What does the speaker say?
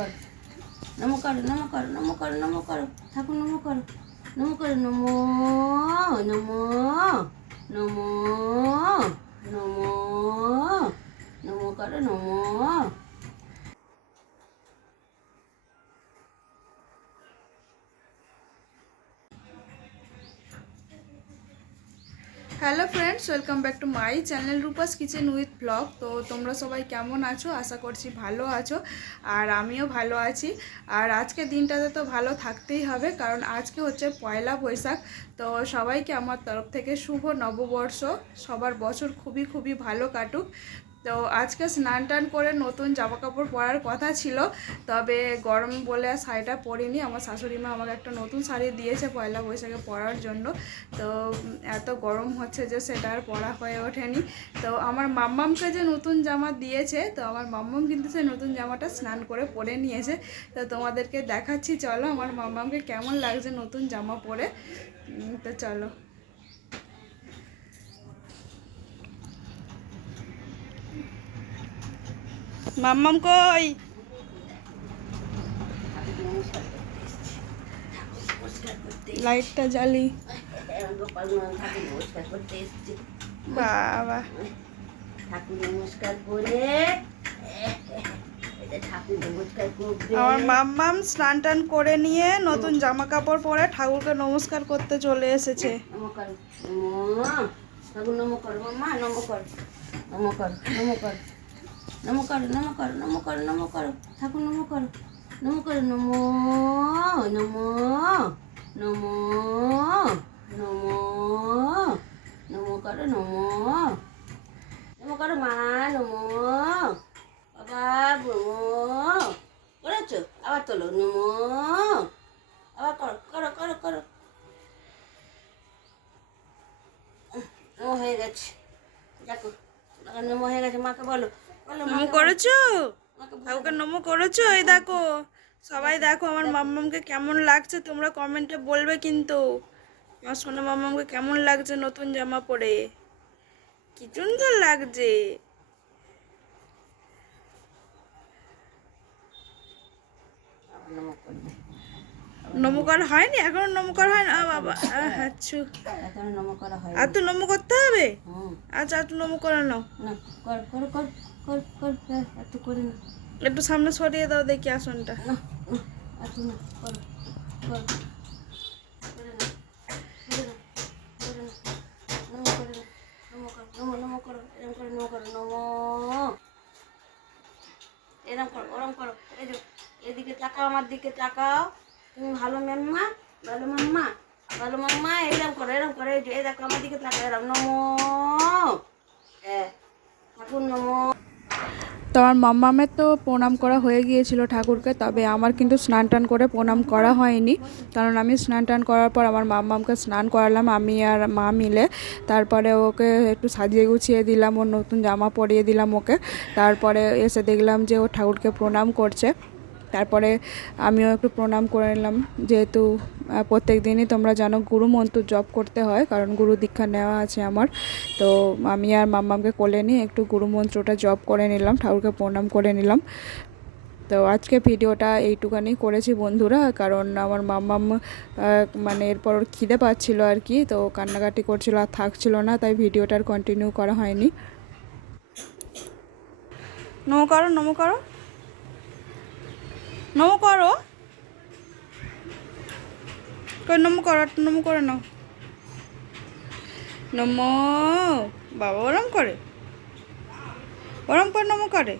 কর, নমো করো, নমো করো, নমো করো, নমো করো, ঠাকুর নমো করো, নমো করো, নমো নমো নমো নমো নমো করো, নমো। Hello friends, welcome back to my channel Rupa's kitchen with blog. তো তোমরা সবাই কেমন আছো? আশা করছি ভালো আছো, আর আমিও ভালো আছি। আর আজকে দিনটাতে তো ভালো থাকতেই হবে, কারণ আজকে হচ্ছে পয়লা বৈশাখ। তো সবাইকে আমার তরফ থেকে শুভ নববর্ষ, সবার বছর খুবই খুবই ভালো কাটুক। তো আজকে স্নান টান করে নতুন জামা কাপড় পরার কথা ছিল, তবে গরম বলে আর শাড়িটা পরিনি। আমার শাশুড়ি মা আমাকে একটা নতুন শাড়ি দিয়েছে পয়লা বৈশাখে পরার জন্য। তো এত গরম হচ্ছে যে সেটা আর পরা হয়ে ওঠেনি। তো আমার মাম্মামকে যে নতুন জামা দিয়েছে, তো আমার মাম্মাম কিন্তু সেই নতুন জামাটা স্নান করে পরে নিয়েছে। তো তোমাদেরকে দেখাচ্ছি, চলো আমার মাম্মামকে কেমন লাগছে নতুন জামা পরে। তো চলো। মাম্মাম কই? লাইটটা জ্বালি। নমস্কার করতে এসছি বাবা, ঠাকুর নমস্কার করে, ঠাকুর নমস্কার করবে। আমার মাম্মাম স্নান টান করে নিয়ে নতুন জামা কাপড় পরে ঠাকুরকে নমস্কার করতে চলে এসেছে। নমস্কার, ঠাকুর নমো কর, মা নমো কর, নমো কর, নমো কর, নমো কর, নমো কর, নমো কর, নমো কর, ঠাকুর নমো কর, নমো কর, নমো নমো নমো নমো নমো কর, নমো নমো কর, মা নমো, বাবা নমো করেছো, আবার তোলো, নমো আবার করো করো করো করো। নমো হয়ে গেছে, দেখো নমো হয়ে গেছে। মাকে বলো, বলো নমো করেছো? ঠাকুরকে নমো করেছো? এই দেখো সবাই, দেখো আমার মাম্মামকে কেমন লাগছে তোমরা কমেন্টে বলবে কিন্তু। আমার সোনা মাম্মামকে কেমন লাগছে নতুন জামা পরে? কি সুন্দর লাগছে। নমো করবে, নমো করা হয়নি এখনো? নমো করা হয় না বাবা? আচ্ছা, এখন নমো করা হয় আর তো নমো করতে হবে। হুম, আচ্ছা, একটু নমো করে নাও। না কর কর কর কর কর, একটু করে না, একটু সামনে সরিয়ে দাও দেখি আসনটা। না না একটু না, কর কর, করে না, করে না, করে না, নমো করে না, নমো কর, নমো নমো করো, এরম করে নমো করো, নমো এরম করো, ওরম করো, এই যে এদিকে তাকাও, আমার দিকে তাকাও, তুমি ভালো মাম্মা, ভালো মাম্মা, ভালো মাম্মা, এরম করো, এরম করো, এই যে এই দেখো আমার দিকে তাকাও, এরম নমো, ঠাকুর নমো। তো আমার মাম্মামের তো প্রণাম করা হয়ে গিয়েছিল ঠাকুরকে, তবে আমার কিন্তু স্নান টান করে প্রণাম করা হয়নি, কারণ আমি স্নান টান করার পর আমার মাম্মামকে স্নান করালাম আমি আর মা মিলে। তারপরে ওকে একটু সাজিয়ে গুছিয়ে দিলাম, ওর নতুন জামা পরিয়ে দিলাম ওকে। তারপরে এসে দেখলাম যে ও ঠাকুরকে প্রণাম করছে। তারপরে আমিও একটু প্রণাম করে নিলাম, যেহেতু প্রত্যেক দিনই তোমরা জানো গুরু মন্ত্র জপ করতে হয়, কারণ গুরু দীক্ষা নেওয়া আছে আমার। তো আমি আর মাম্মামকে কোলে নিয়ে একটু গুরু মন্ত্রটা জপ করে নিলাম, ঠাকুরকে প্রণাম করে নিলাম। তো আজকে ভিডিওটা এইটুকানি করেছি বন্ধুরা, কারণ আমার মাম্মাম মানে এরপর ওর খিদে পাচ্ছিল আর কি, তো কান্নাকাটি করছিল আর থাকছিল না, তাই ভিডিওটা আর কন্টিনিউ করা হয়নি। নমো করো, নমো করো, নমো করো, নমো করো, নমো করে নাও। নমো, বাবা ওরম করে, ওরম করে নমো করে।